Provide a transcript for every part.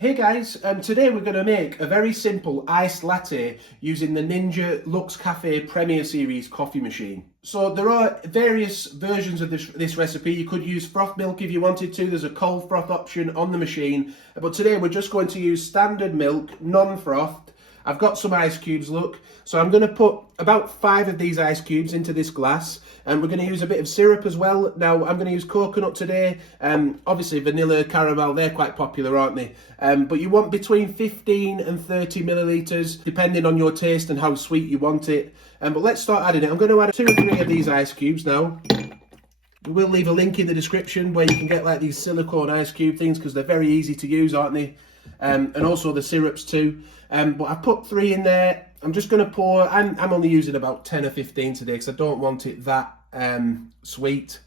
Hey guys, today we're going to make a very simple iced latte using the Ninja Luxe Cafe Premier Series coffee machine. So there are various versions of this recipe. You could use froth milk if you wanted to. There's a cold froth option on the machine. But today we're just going to use standard milk, non-frothed. I've got some ice cubes, look. So I'm going to put about 5 of these ice cubes into this glass. And we're going to use a bit of syrup as well. Now, I'm going to use coconut today. Obviously, vanilla, caramel, they're quite popular, aren't they? But you want between 15 and 30 millilitres, depending on your taste and how sweet you want it. But let's start adding it. I'm going to add 2 or 3 of these ice cubes now. We will leave a link in the description where you can get like these silicone ice cube things because they're very easy to use, aren't they? And also the syrups too. But I've put 3 in there. I'm just going to pour, I'm only using about 10 or 15 today because I don't want it that sweet.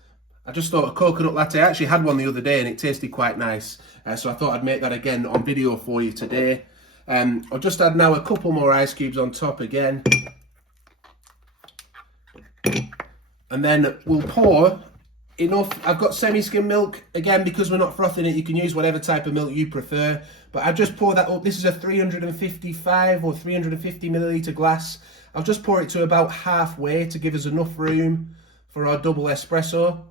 I just thought a coconut latte, I actually had one the other day and it tasted quite nice. So I thought I'd make that again on video for you today. I'll just add now a couple more ice cubes on top again. And then we'll pour enough. I've got semi-skim milk. Again, because we're not frothing it, you can use whatever type of milk you prefer. But I just pour that up. This is a 355 or 350 milliliter glass. I'll just pour it to about halfway to give us enough room for our double espresso.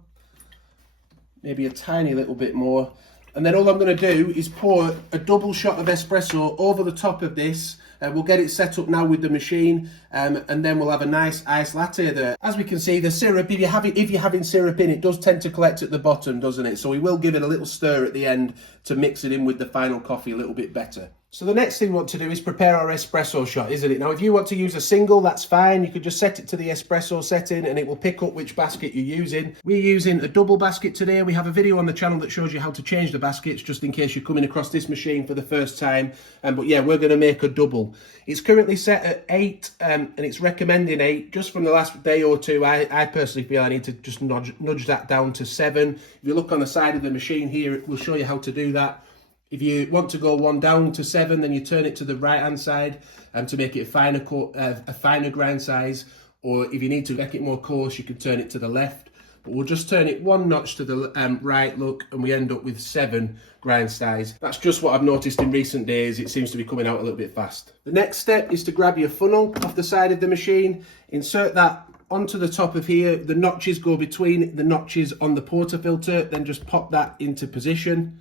Maybe a tiny little bit more. And then all I'm going to do is pour a double shot of espresso over the top of this. We'll get it set up now with the machine, and then we'll have a nice iced latte there. As we can see, the syrup, if you're having syrup in, it does tend to collect at the bottom, doesn't it? So we will give it a little stir at the end to mix it in with the final coffee a little bit better. So the next thing we want to do is prepare our espresso shot, isn't it? Now, if you want to use a single, that's fine. You could just set it to the espresso setting and it will pick up which basket you're using. We're using a double basket today. We have a video on the channel that shows you how to change the baskets, just in case you're coming across this machine for the first time. But yeah, we're going to make a double. It's currently set at 8 and it's recommending 8. Just from the last day or two, I personally feel I need to just nudge that down to 7. If you look on the side of the machine here, it will show you how to do that. If you want to go 1 down to 7, then you turn it to the right-hand side to make it a finer grind size. Or if you need to make it more coarse, you can turn it to the left. But we'll just turn it 1 notch to the right, look, and we end up with 7 grind size. That's just what I've noticed in recent days. It seems to be coming out a little bit fast. The next step is to grab your funnel off the side of the machine, insert that onto the top of here. The notches go between the notches on the portafilter, then just pop that into position.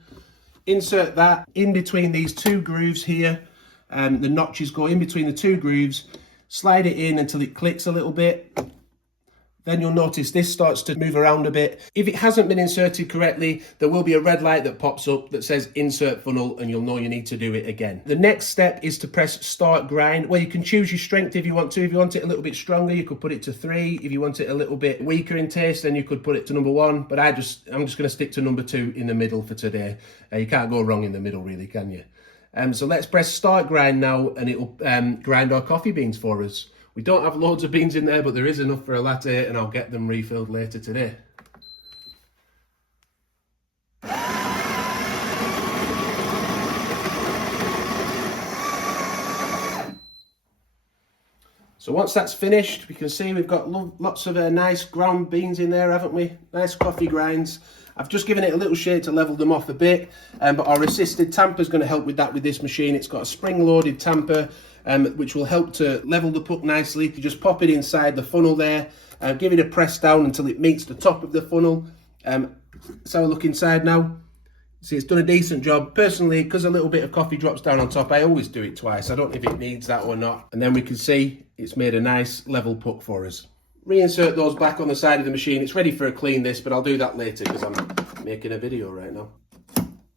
Insert that in between these 2 grooves here. The notches go in between the 2 grooves. Slide it in until it clicks a little bit. Then you'll notice this starts to move around a bit. If it hasn't been inserted correctly, there will be a red light that pops up that says insert funnel and you'll know you need to do it again. The next step is to press start grind. Well, you can choose your strength if you want to. If you want it a little bit stronger, you could put it to 3. If you want it a little bit weaker in taste, then you could put it to number 1. But I'm just going to stick to number 2 in the middle for today. You can't go wrong in the middle really, can you? So let's press start grind now and it'll grind our coffee beans for us. We don't have loads of beans in there, but there is enough for a latte and I'll get them refilled later today. So once that's finished, we can see we've got lots of nice ground beans in there, haven't we? Nice coffee grinds. I've just given it a little shake to level them off a bit, but our assisted tamper is going to help with that with this machine. It's got a spring-loaded tamper, which will help to level the puck nicely. You just pop it inside the funnel there, give it a press down until it meets the top of the funnel. Let's have a look inside now. See, it's done a decent job. Personally, because a little bit of coffee drops down on top, I always do it twice. I don't know if it needs that or not. And then we can see it's made a nice level puck for us. Reinsert those back on the side of the machine. It's ready for a clean this, but I'll do that later because I'm making a video right now.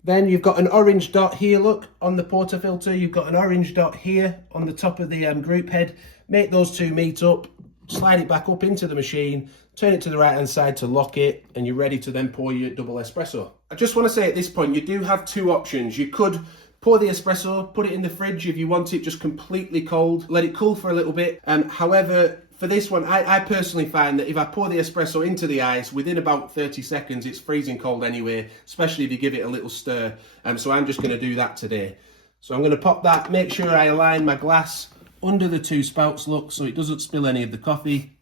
Then you've got an orange dot here, look, on the portafilter. You've got an orange dot here on the top of the group head. Make those 2 meet up, slide it back up into the machine, turn it to the right-hand side to lock it, and you're ready to then pour your double espresso. I just want to say at this point, you do have 2 options. You could pour the espresso, put it in the fridge if you want it just completely cold, let it cool for a little bit. However, for this one, I personally find that if I pour the espresso into the ice, within about 30 seconds, it's freezing cold anyway, especially if you give it a little stir. So I'm just going to do that today. So I'm going to pop that, make sure I align my glass under the 2 spouts, look, so it doesn't spill any of the coffee.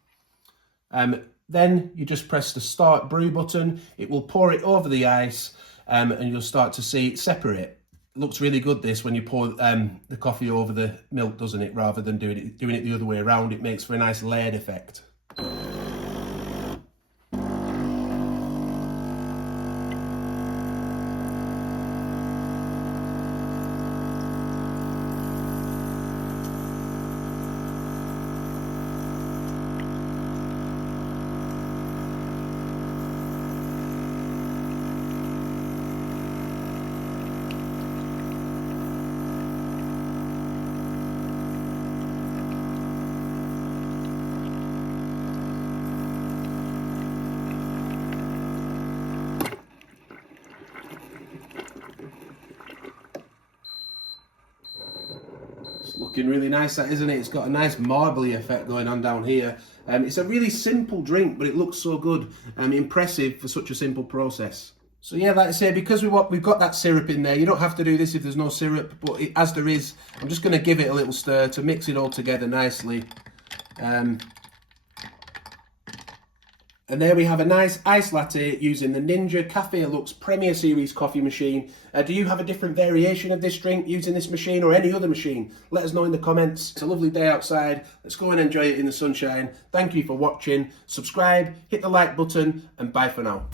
Then you just press the start brew button. It will pour it over the ice and you'll start to see it separate. looks really good this when you pour the coffee over the milk, doesn't it? Rather than doing it the other way around, it makes for a nice layered effect. Looking really nice, that, isn't it? It's got a nice marbly effect going on down here. It's a really simple drink, but it looks so good and impressive for such a simple process. So yeah, like I say, because we've got that syrup in there, you don't have to do this if there's no syrup, but as there is, I'm just going to give it a little stir to mix it all together nicely. And there we have a nice iced latte using the Ninja Cafe Luxe Premier Series coffee machine. Do you have a different variation of this drink using this machine or any other machine? Let us know in the comments. It's a lovely day outside. Let's go and enjoy it in the sunshine. Thank you for watching. Subscribe, hit the like button, and bye for now.